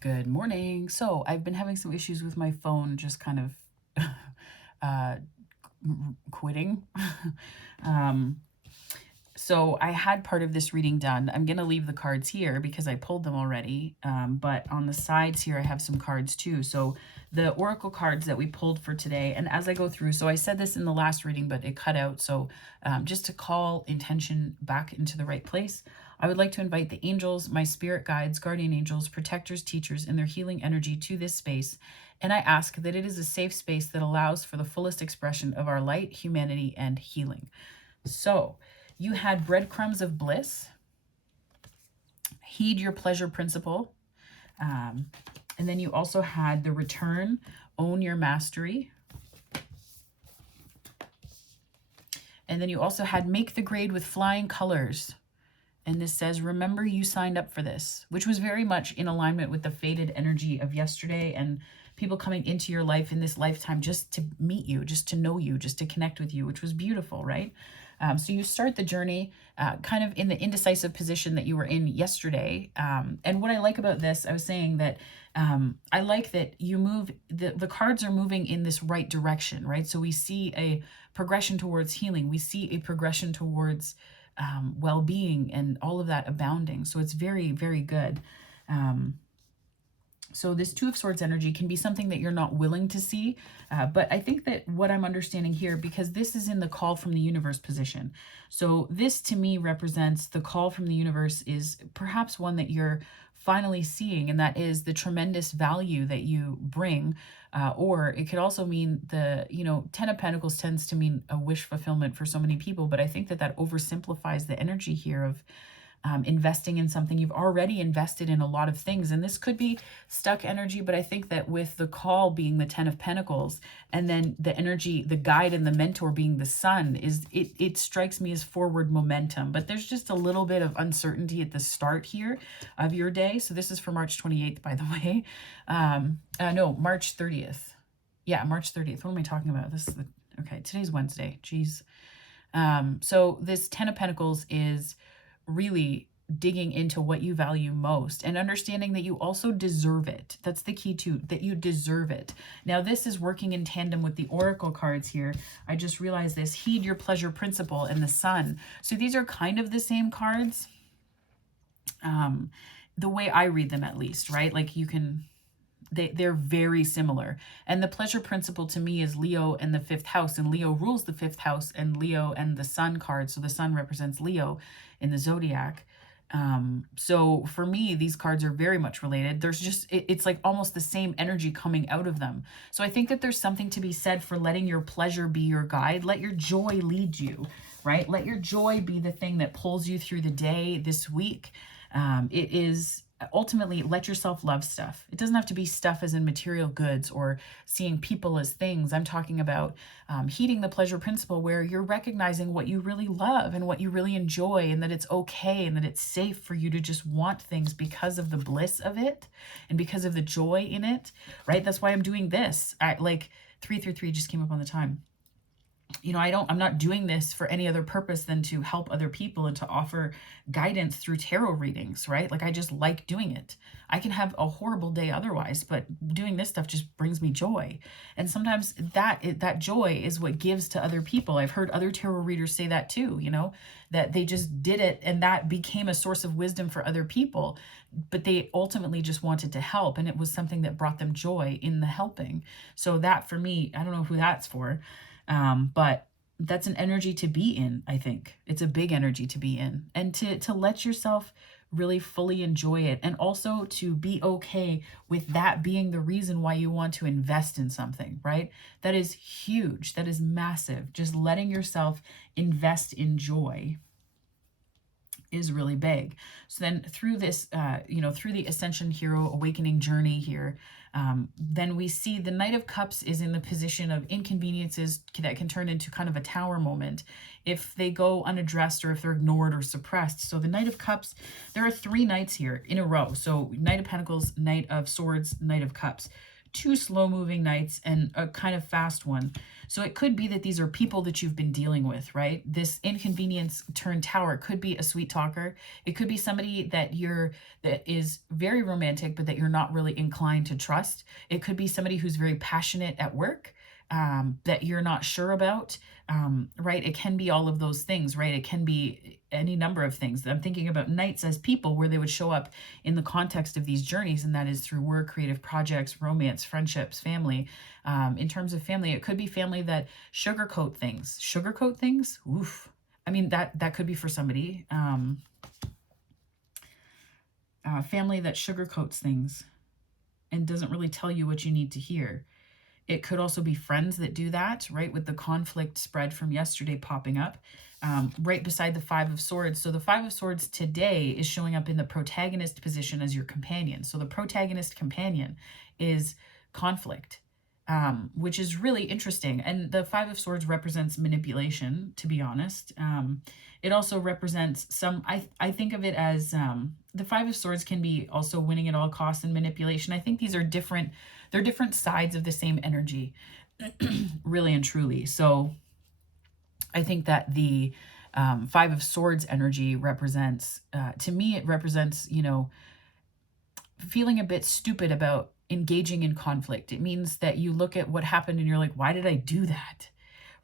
Good morning. So I've been having some issues with my phone, just kind of uh, quitting. um, so I had part of this reading done. I'm going to leave the cards here because I pulled them already. But on the sides here, I have some cards too. So the oracle cards that we pulled for today, and as I go through, so I said this in the last reading, but it cut out. So just to call intention back into the right place, I would like to invite the angels, my spirit guides, guardian angels, protectors, teachers, and their healing energy to this space. And I ask that it is a safe space that allows for the fullest expression of our light, humanity, and healing. So you had breadcrumbs of bliss, heed your pleasure principle. And then you also had the return, own your mastery. And then you also had make the grade with flying colors. And this says, remember you signed up for this, which was very much in alignment with the faded energy of yesterday and people coming into your life in this lifetime just to meet you, just to know you, just to connect with you, which was beautiful, right? So you start the journey kind of in the indecisive position that you were in yesterday. And what I like about this, I was saying that I like that you move, the cards are moving in this right direction, right? So we see a progression towards healing. We see a progression towards well-being and all of that abounding. So it's very, very good. So this Two of Swords energy can be something that you're not willing to see. But I think that what I'm understanding here, because this is in the call from the universe position. So this to me represents the call from the universe is perhaps one that you're finally seeing, and that is the tremendous value that you bring. Or it could also mean the, Ten of Pentacles tends to mean a wish fulfillment for so many people. But I think that that oversimplifies the energy here of investing in something. You've already invested in a lot of things, and this could be stuck energy, but I think that with the call being the Ten of Pentacles and then the energy, the guide and the mentor being the Sun, is it strikes me as forward momentum. But there's just a little bit of uncertainty at the start here of your day. So this is for March 28th, by the way. No, March 30th. Yeah, March 30th. What am I talking about? This is okay, today's Wednesday. Jeez. So this Ten of Pentacles is really digging into what you value most and understanding that you also deserve it. That's the key too, that you deserve it. Now, this is working in tandem with the oracle cards here. I just realized this, heed your pleasure principle and the Sun. So these are kind of the same cards. The way I read them, at least, right? Like you can, they're very similar. And the pleasure principle to me is Leo and the fifth house, and Leo rules the fifth house, and Leo and the Sun card. So the Sun represents Leo in the zodiac. So for me, these cards are very much related. There's just, it's like almost the same energy coming out of them. So I think that there's something to be said for letting your pleasure be your guide. Let your joy lead you, right? Let your joy be the thing that pulls you through the day this week. It is ultimately, let yourself love stuff. It doesn't have to be stuff as in material goods or seeing people as things. I'm talking about heeding the pleasure principle, where you're recognizing what you really love and what you really enjoy, and that it's okay and that it's safe for you to just want things because of the bliss of it and because of the joy in it, right? That's why I'm doing this. Like 333 just came up on the time. I'm not doing this for any other purpose than to help other people and to offer guidance through tarot readings, right? Like I just like doing it. I can have a horrible day otherwise, but doing this stuff just brings me joy. And sometimes that joy is what gives to other people. I've heard other tarot readers say that too, that they just did it and that became a source of wisdom for other people, but they ultimately just wanted to help. And it was something that brought them joy in the helping. So that for me, I don't know who that's for. But that's an energy to be in, I think. It's a big energy to be in. And to let yourself really fully enjoy it. And also to be okay with that being the reason why you want to invest in something, right? That is huge. That is massive. Just letting yourself invest in joy is really big. So then through this, through the Ascension Hero Awakening journey here, then we see the Knight of Cups is in the position of inconveniences that can turn into kind of a tower moment if they go unaddressed or if they're ignored or suppressed. So the Knight of Cups, there are 3 knights here in a row. So Knight of Pentacles, Knight of Swords, Knight of Cups. two slow-moving knights and a kind of fast one. So it could be that these are people that you've been dealing with, right? This inconvenience turned tower could be a sweet talker. It could be somebody that is very romantic, but that you're not really inclined to trust. It could be somebody who's very passionate at work, that you're not sure about, right? It can be all of those things, right? It can be any number of things. I'm thinking about knights as people where they would show up in the context of these journeys, and that is through work, creative projects, romance, friendships, family. In terms of family, it could be family that sugarcoat things. Sugarcoat things? Oof. I mean, that could be for somebody. Family that sugarcoats things and doesn't really tell you what you need to hear. It could also be friends that do that, right? With the conflict spread from yesterday popping up right beside the Five of Swords. So the Five of Swords today is showing up in the protagonist position as your companion. So the protagonist companion is conflict, which is really interesting. And the Five of Swords represents manipulation, to be honest. It also represents I think of it as the Five of Swords can be also winning at all costs and manipulation. I think these are different. They're different sides of the same energy, really and truly. So I think that the Five of Swords energy represents, to me, it represents, feeling a bit stupid about engaging in conflict. It means that you look at what happened and you're like, why did I do that?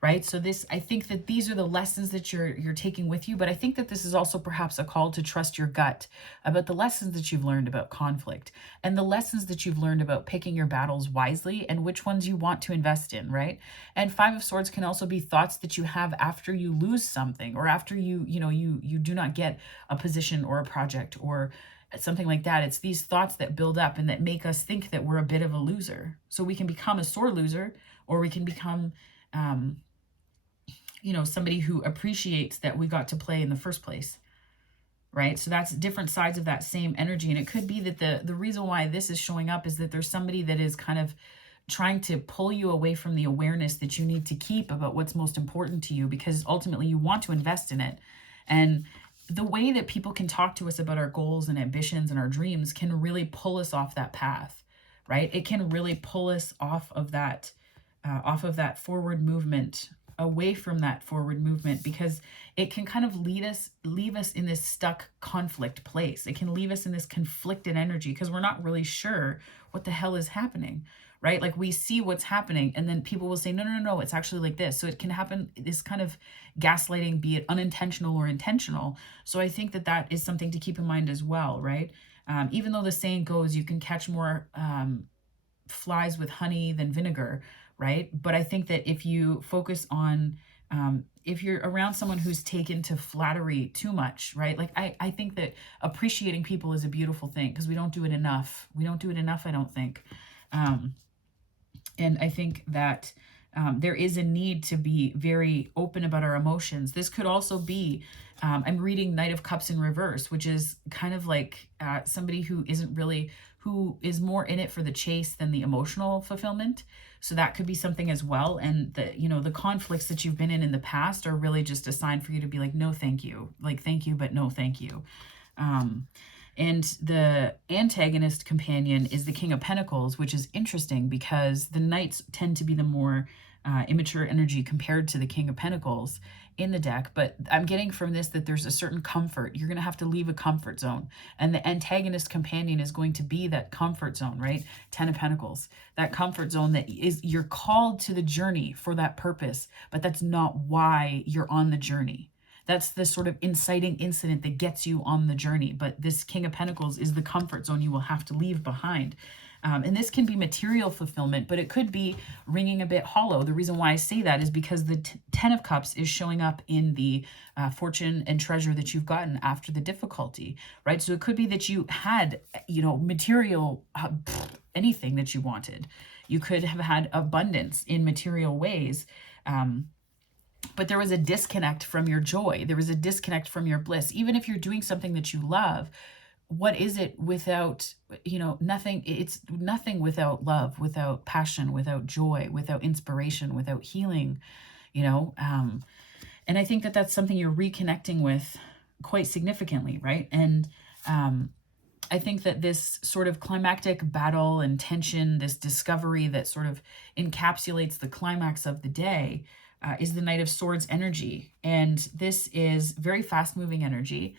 Right? So I think that these are the lessons that you're taking with you, but I think that this is also perhaps a call to trust your gut about the lessons that you've learned about conflict and the lessons that you've learned about picking your battles wisely and which ones you want to invest in, right? And Five of Swords can also be thoughts that you have after you lose something, or after you do not get a position or a project or something like that. It's these thoughts that build up and that make us think that we're a bit of a loser. So we can become a sore loser, or we can become somebody who appreciates that we got to play in the first place, right? So that's different sides of that same energy. And it could be that the reason why this is showing up is that there's somebody that is kind of trying to pull you away from the awareness that you need to keep about what's most important to you, because ultimately you want to invest in it. And the way that people can talk to us about our goals and ambitions and our dreams can really pull us off that path, right? It can really pull us off of that forward movement, away from that forward movement, because it can kind of leave us in this stuck conflict place. It can leave us in this conflicted energy because we're not really sure what the hell is happening, right? Like we see what's happening and then people will say, no, it's actually like this. So it can happen, this kind of gaslighting, be it unintentional or intentional. So I think that is something to keep in mind as well, right? Even though the saying goes, you can catch more flies with honey than vinegar, right? But I think that if you focus on, if you're around someone who's taken to flattery too much, right? Like I think that appreciating people is a beautiful thing because we don't do it enough. I don't think. And I think that there is a need to be very open about our emotions. This could also be, I'm reading Knight of Cups in reverse, which is kind of like somebody who is more in it for the chase than the emotional fulfillment. So that could be something as well. And the conflicts that you've been in the past are really just a sign for you to be like, no, thank you. Like, thank you, but no, thank you. And the antagonist companion is the King of Pentacles, which is interesting because the Knights tend to be the more immature energy compared to the King of Pentacles in the deck. But I'm getting from this that there's a certain comfort. You're going to have to leave a comfort zone. And the antagonist companion is going to be that comfort zone, right? 10 of Pentacles, that comfort zone that is, you're called to the journey for that purpose, but that's not why you're on the journey. That's the sort of inciting incident that gets you on the journey. But this King of Pentacles is the comfort zone you will have to leave behind. And this can be material fulfillment, but it could be ringing a bit hollow. The reason why I say that is because the 10 of Cups is showing up in the fortune and treasure that you've gotten after the difficulty, right? So it could be that you had, material, anything that you wanted. You could have had abundance in material ways, but there was a disconnect from your joy. There was a disconnect from your bliss. Even if you're doing something that you love, what is it without, nothing? It's nothing without love, without passion, without joy, without inspiration, without healing, and I think that that's something you're reconnecting with quite significantly, right? And I think that this sort of climactic battle and tension, this discovery that sort of encapsulates the climax of the day, is the Knight of Swords energy. And this is very fast moving energy.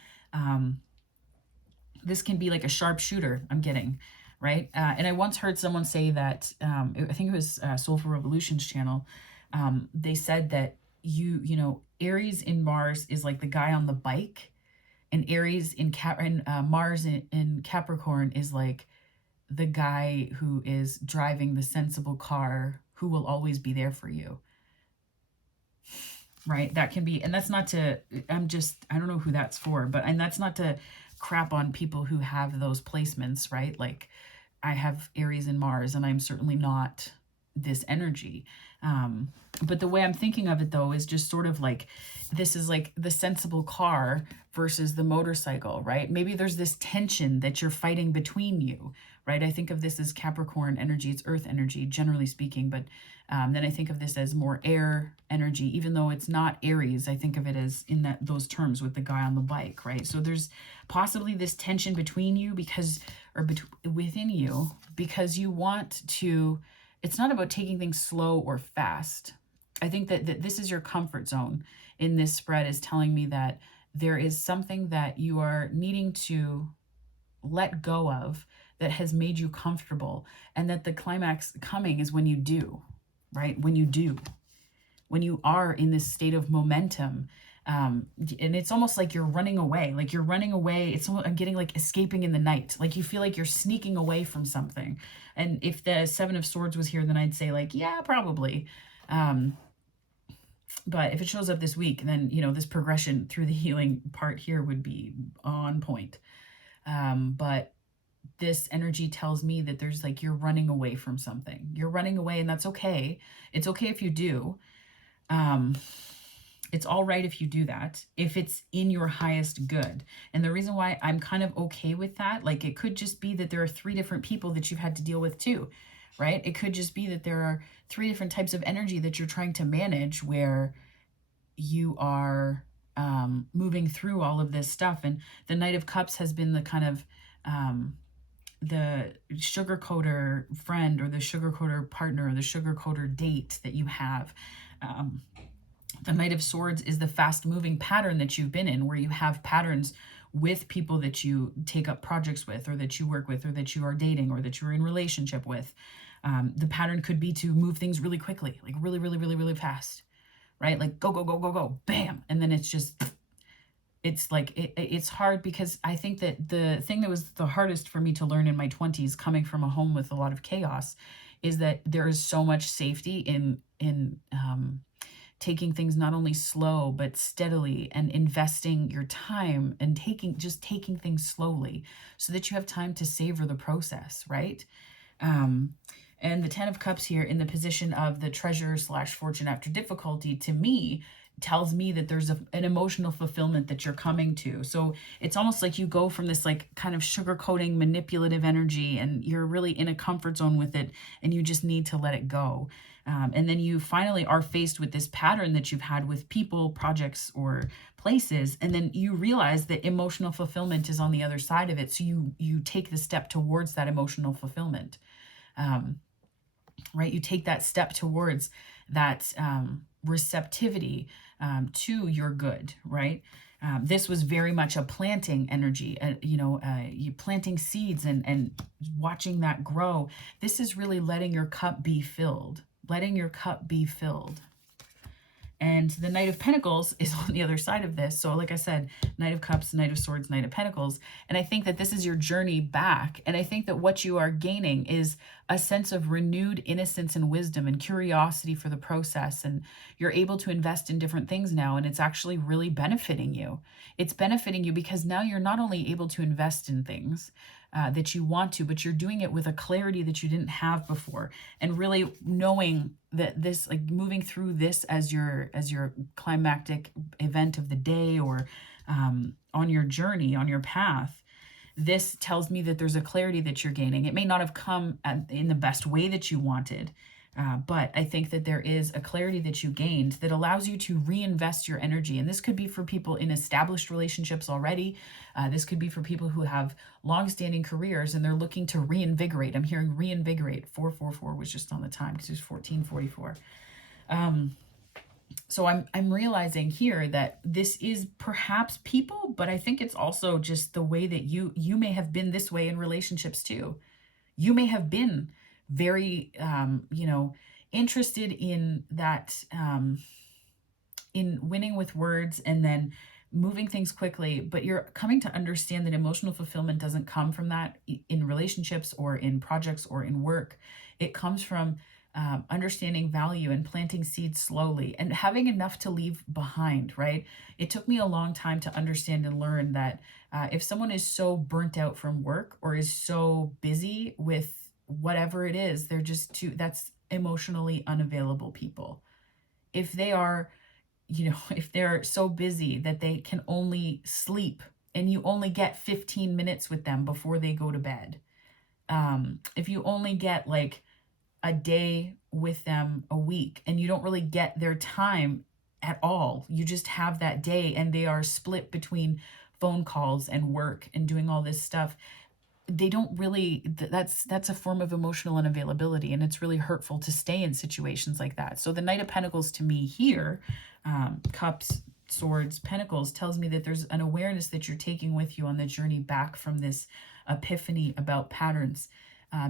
This can be like a sharpshooter, I'm getting, right? And I once heard someone say that, I think it was Soulful Revolution's channel. They said that you know, Aries in Mars is like the guy on the bike, and Aries in Mars in Capricorn is like the guy who is driving the sensible car, who will always be there for you, right? That can be, and that's not to, I don't know who that's for, but, and that's not to crap on people who have those placements, right? Like, I have Aries and Mars, and I'm certainly not this energy. But the way I'm thinking of it, though, is just sort of like, this is like the sensible car versus the motorcycle, right? Maybe there's this tension that you're fighting between you, right? I think of this as Capricorn energy, it's earth energy, generally speaking, but then I think of this as more air energy, even though it's not Aries. I think of it as in those terms with the guy on the bike, right? So there's possibly this tension between you because, or within you, because you want to, it's not about taking things slow or fast. I think that this is your comfort zone in this spread, is telling me that there is something that you are needing to let go of that has made you comfortable, and that the climax coming is when you do, right? When you are in this state of momentum. And it's almost like you're running away, It's almost, I'm getting like escaping in the night. Like you feel like you're sneaking away from something. And if the Seven of Swords was here, then I'd say like, yeah, probably. But if it shows up this week, then, you know, this progression through the healing part here would be on point. But this energy tells me that there's like, you're running away from something. You're running away, and that's okay. It's okay if you do. It's all right if you do that, if it's in your highest good. And the reason why I'm kind of okay with that, like it could just be that there are 3 different people that you've had to deal with too, right? It could just be that there are 3 different types of energy that you're trying to manage, where you are moving through all of this stuff. And the Knight of Cups has been the kind of the sugar-coater friend, or the sugar-coater partner, or the sugar-coater date that you have. The Knight of Swords is the fast-moving pattern that you've been in, where you have patterns with people that you take up projects with, or that you work with, or that you are dating, or that you're in relationship with. The pattern could be to move things really quickly, like really, really, really, really fast, right? Like go, go, go, go, go, bam. And then it's just, it's like, it's hard, because I think that the thing that was the hardest for me to learn in my 20s, coming from a home with a lot of chaos, is that there is so much safety in taking things not only slow, but steadily, and investing your time, and taking things slowly, so that you have time to savor the process, right? And the 10 of Cups here, in the position of the treasure / fortune after difficulty, to me tells me that there's an emotional fulfillment that you're coming to. So it's almost like you go from this like kind of sugarcoating manipulative energy, and you're really in a comfort zone with it, and you just need to let it go. And then you finally are faced with this pattern that you've had with people, projects, or places, and then you realize that emotional fulfillment is on the other side of it. So you take the step towards that emotional fulfillment. Right? You take that step towards that receptivity to your good, right? This was very much a planting energy, you planting seeds and watching that grow. This is really letting your cup be filled, And the Knight of Pentacles is on the other side of this. So like I said, Knight of Cups, Knight of Swords, Knight of Pentacles. And I think that this is your journey back. And I think that what you are gaining is a sense of renewed innocence and wisdom and curiosity for the process. And you're able to invest in different things now. And it's actually really benefiting you. It's benefiting you because now you're not only able to invest in things that you want to, but you're doing it with a clarity that you didn't have before, and really knowing that this, like moving through this as your climactic event of the day, or on your journey, on your path. This tells me that there's a clarity that you're gaining. It may not have come in the best way that you wanted, But I think that there is a clarity that you gained that allows you to reinvest your energy. And this could be for people in established relationships already. This could be for people who have long-standing careers and they're looking to reinvigorate. I'm hearing reinvigorate. 444 was just on the time because it's 1444. So I'm realizing here that this is perhaps people, but I think it's also just the way that you may have been this way in relationships too. You may have been very, interested in that, in winning with words and then moving things quickly, but you're coming to understand that emotional fulfillment doesn't come from that in relationships or in projects or in work. It comes from understanding value and planting seeds slowly and having enough to leave behind, right? It took me a long time to understand and learn that if someone is so burnt out from work or is so busy with whatever it is, they're just that's emotionally unavailable people. If they are, if they're so busy that they can only sleep and you only get 15 minutes with them before they go to bed, if you only get like a day with them a week and you don't really get their time at all, you just have that day and they are split between phone calls and work and doing all this stuff, they don't really, that's a form of emotional unavailability, and it's really hurtful to stay in situations like that. So the Knight of Pentacles to me here, Cups, Swords, Pentacles, tells me that there's an awareness that you're taking with you on the journey back from this epiphany about patterns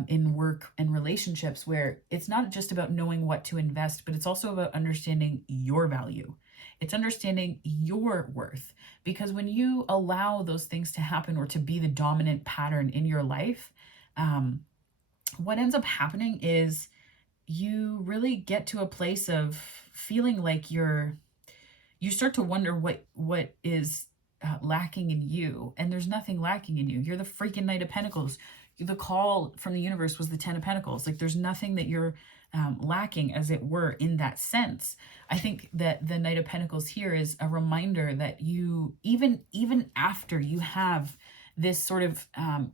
in work and relationships, where it's not just about knowing what to invest, but it's also about understanding your value. It's understanding your worth. Because when you allow those things to happen or to be the dominant pattern in your life, what ends up happening is you really get to a place of feeling like you start to wonder what is lacking in you. And there's nothing lacking in you. You're the freaking Knight of Pentacles. The call from the universe was the 10 of Pentacles. Like, there's nothing that you're lacking, as it were, in that sense. I think that the Knight of Pentacles here is a reminder that you, even after you have this sort of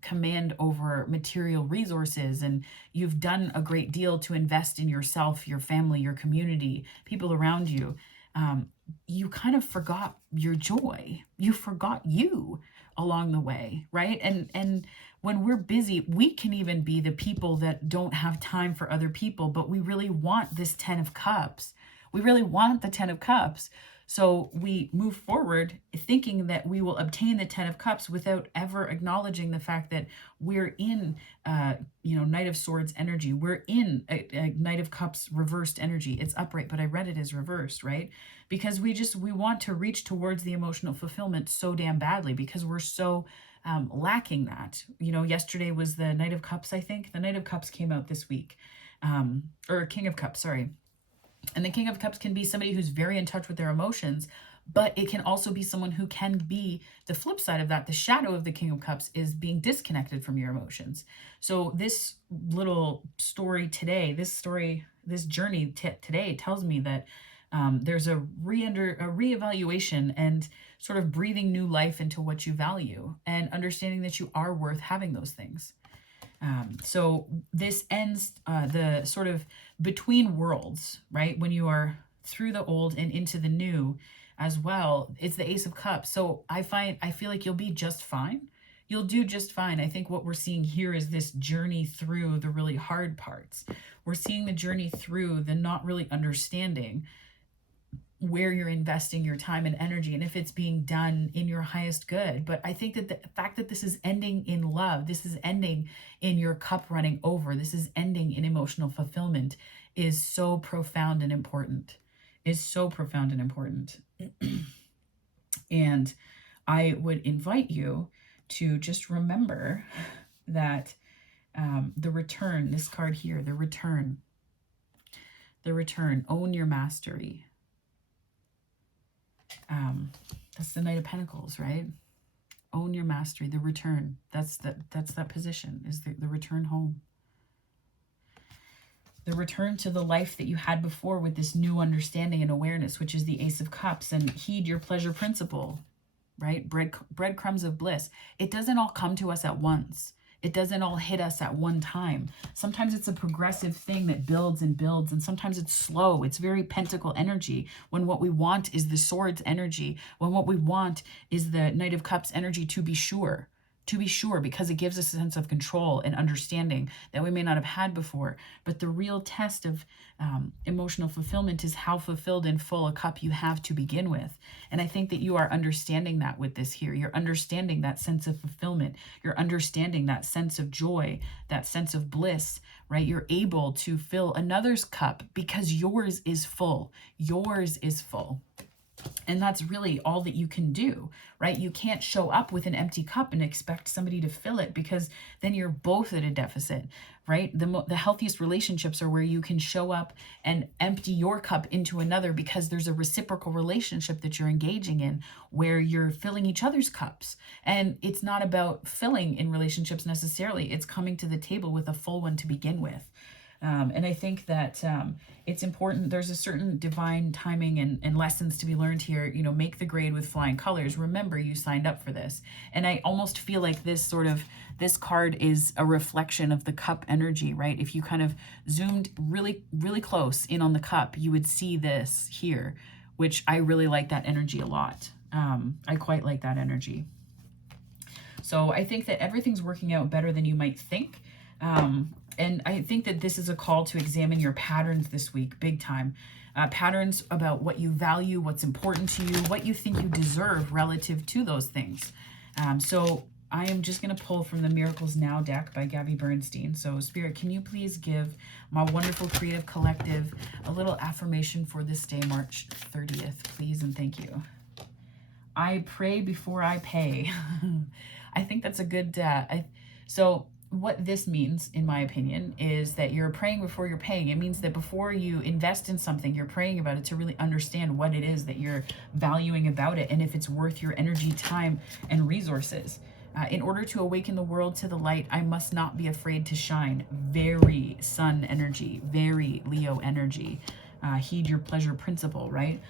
command over material resources and you've done a great deal to invest in yourself, your family, your community, people around you, you kind of forgot your joy. You forgot you along the way, right? And when we're busy, we can even be the people that don't have time for other people, but we really want this 10 of Cups. We really want the 10 of Cups. So we move forward thinking that we will obtain the 10 of Cups without ever acknowledging the fact that we're in, Knight of Swords energy. We're in a Knight of Cups reversed energy. It's upright, but I read it as reversed, right? Because we want to reach towards the emotional fulfillment so damn badly because we're so lacking that. Yesterday was the Knight of Cups, I think. The Knight of Cups came out this week. Or King of Cups, sorry. And the King of Cups can be somebody who's very in touch with their emotions, but it can also be someone who can be the flip side of that. The shadow of the King of Cups is being disconnected from your emotions. So this little story today, this journey today tells me that there's a reevaluation and sort of breathing new life into what you value and understanding that you are worth having those things. So this ends the sort of between worlds, right? When you are through the old and into the new as well. It's the Ace of Cups. So I feel like you'll be just fine. You'll do just fine. I think what we're seeing here is this journey through the really hard parts. We're seeing the journey through the not really understanding where you're investing your time and energy and if it's being done in your highest good. But I think that the fact that this is ending in love, this is ending in your cup running over, this is ending in emotional fulfillment is so profound and important. And I would invite you to just remember that the return, this card here, the return, own your mastery. That's the Knight of Pentacles, right? Own your mastery, the return. That's that position, is the return home. The return to the life that you had before with this new understanding and awareness, which is the Ace of Cups, and heed your pleasure principle, right? Breadcrumbs of bliss. It doesn't all come to us at once. It doesn't all hit us at one time. Sometimes it's a progressive thing that builds and builds, and sometimes it's slow. It's very pentacle energy, when what we want is the swords energy, when what we want is the Knight of Cups energy, to be sure. To be sure, because it gives us a sense of control and understanding that we may not have had before. But the real test of emotional fulfillment is how fulfilled and full a cup you have to begin with. And I think that you are understanding that with this here. You're understanding that sense of fulfillment. You're understanding that sense of joy, that sense of bliss, right? You're able to fill another's cup because yours is full. Yours is full. And that's really all that you can do, right? You can't show up with an empty cup and expect somebody to fill it, because then you're both at a deficit, right? The healthiest relationships are where you can show up and empty your cup into another, because there's a reciprocal relationship that you're engaging in where you're filling each other's cups. And it's not about filling in relationships necessarily. It's coming to the table with a full one to begin with. And I think that it's important. There's a certain divine timing and lessons to be learned here. You know, make the grade with flying colors. Remember, you signed up for this. And I almost feel like this card is a reflection of the cup energy, right? If you kind of zoomed really, really close in on the cup, you would see this here, which I really like that energy a lot. I quite like that energy. So I think that everything's working out better than you might think. And I think that this is a call to examine your patterns this week, big time. Patterns about what you value, what's important to you, what you think you deserve relative to those things. So I am just going to pull from the Miracles Now deck by Gabby Bernstein. So Spirit, can you please give my wonderful creative collective a little affirmation for this day, March 30th, please, and thank you. I pray before I pay. I think that's a good, so what this means, in my opinion, is that you're praying before you're paying. It means that before you invest in something, you're praying about it to really understand what it is that you're valuing about it, and if it's worth your energy, time, and resources. In order to awaken the world to the light, I must not be afraid to shine. Very Sun energy, very Leo energy. Heed your pleasure principle, right?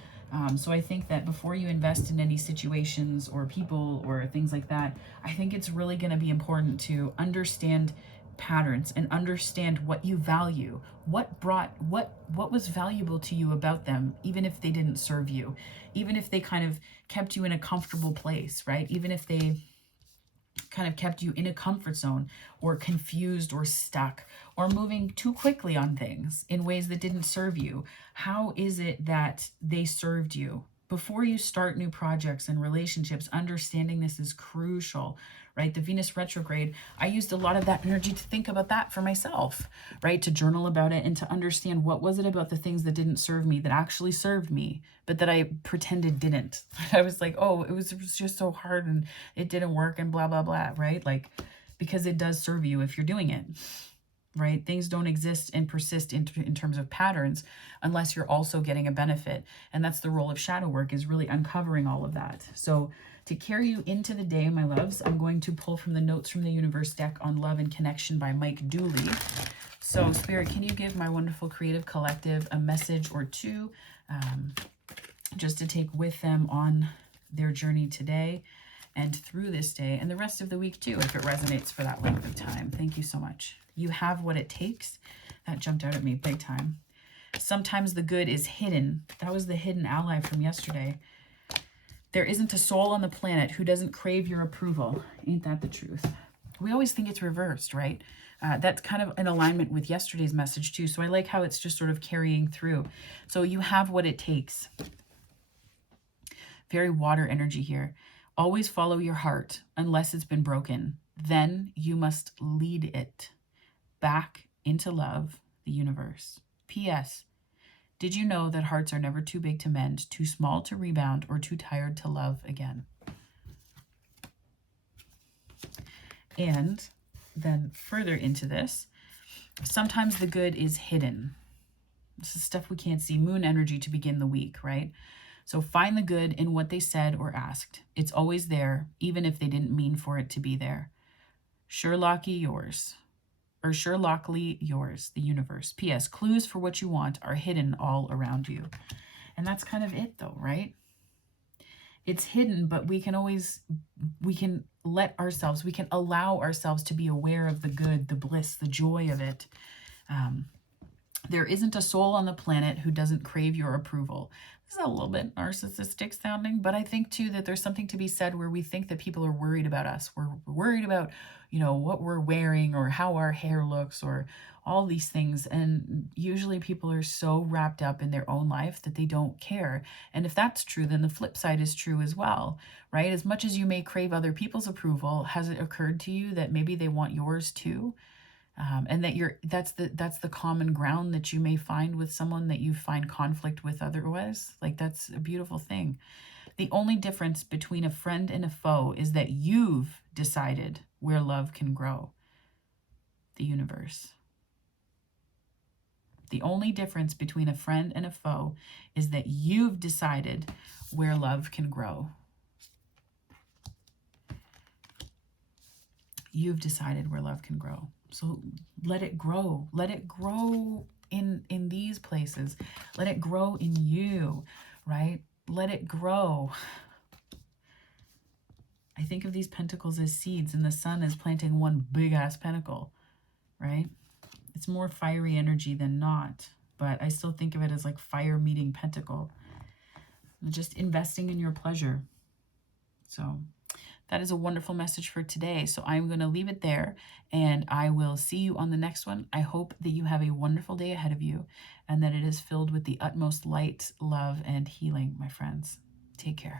So I think that before you invest in any situations or people or things like that, I think it's really going to be important to understand patterns and understand what you value, what was valuable to you about them, even if they didn't serve you, even if they kind of kept you in a comfortable place, right? Even if they kind of kept you in a comfort zone, or confused or stuck, or moving too quickly on things in ways that didn't serve you. How is it that they served you? Before you start new projects and relationships, understanding this is crucial, right? The Venus retrograde, I used a lot of that energy to think about that for myself, right? To journal about it and to understand what was it about the things that didn't serve me that actually served me, but that I pretended didn't. I was like, oh, it was just so hard and it didn't work and blah, blah, blah, right? Like, because it does serve you if you're doing it. Right? Things don't exist and persist in terms of patterns unless you're also getting a benefit. And that's the role of shadow work, is really uncovering all of that. So to carry you into the day, my loves, I'm going to pull from the Notes from the Universe deck on Love and Connection by Mike Dooley. So Spirit, can you give my wonderful creative collective a message or two just to take with them on their journey today and through this day and the rest of the week too, if it resonates for that length of time. Thank you so much. You have what it takes. That jumped out at me big time. Sometimes the good is hidden. That was the hidden ally from yesterday. There isn't a soul on the planet who doesn't crave your approval. Ain't that the truth? We always think it's reversed, right? That's kind of in alignment with yesterday's message too. So I like how it's just sort of carrying through. So you have what it takes. Very water energy here. Always follow your heart unless it's been broken. Then you must lead it back into love, the universe. P.S. Did you know that hearts are never too big to mend, too small to rebound, or too tired to love again? And then further into this, sometimes the good is hidden. This is stuff we can't see. Moon energy to begin the week, right? So find the good in what they said or asked. It's always there, even if they didn't mean for it to be there. Sherlocky yours. Or Sherlockly yours, the universe. P.S. Clues for what you want are hidden all around you. And that's kind of it though, right? It's hidden, but we can allow ourselves to be aware of the good, the bliss, the joy of it. There isn't a soul on the planet who doesn't crave your approval. This is a little bit narcissistic sounding, but I think too that there's something to be said where we think that people are worried about us. We're worried about, what we're wearing or how our hair looks or all these things. And usually people are so wrapped up in their own life that they don't care. And if that's true, then the flip side is true as well, right? As much as you may crave other people's approval, has it occurred to you that maybe they want yours too? And that that's the common ground that you may find with someone that you find conflict with otherwise. Like, that's a beautiful thing. The only difference between a friend and a foe is that you've decided where love can grow. The universe. The only difference between a friend and a foe is that you've decided where love can grow. You've decided where love can grow. So let it grow. Let it grow in these places. Let it grow in you, right? Let it grow. I think of these pentacles as seeds, and the sun is planting one big-ass pentacle, right? It's more fiery energy than not, but I still think of it as like fire meeting pentacle. Just investing in your pleasure. So that is a wonderful message for today. So I'm going to leave it there, and I will see you on the next one. I hope that you have a wonderful day ahead of you and that it is filled with the utmost light, love, and healing, my friends. Take care.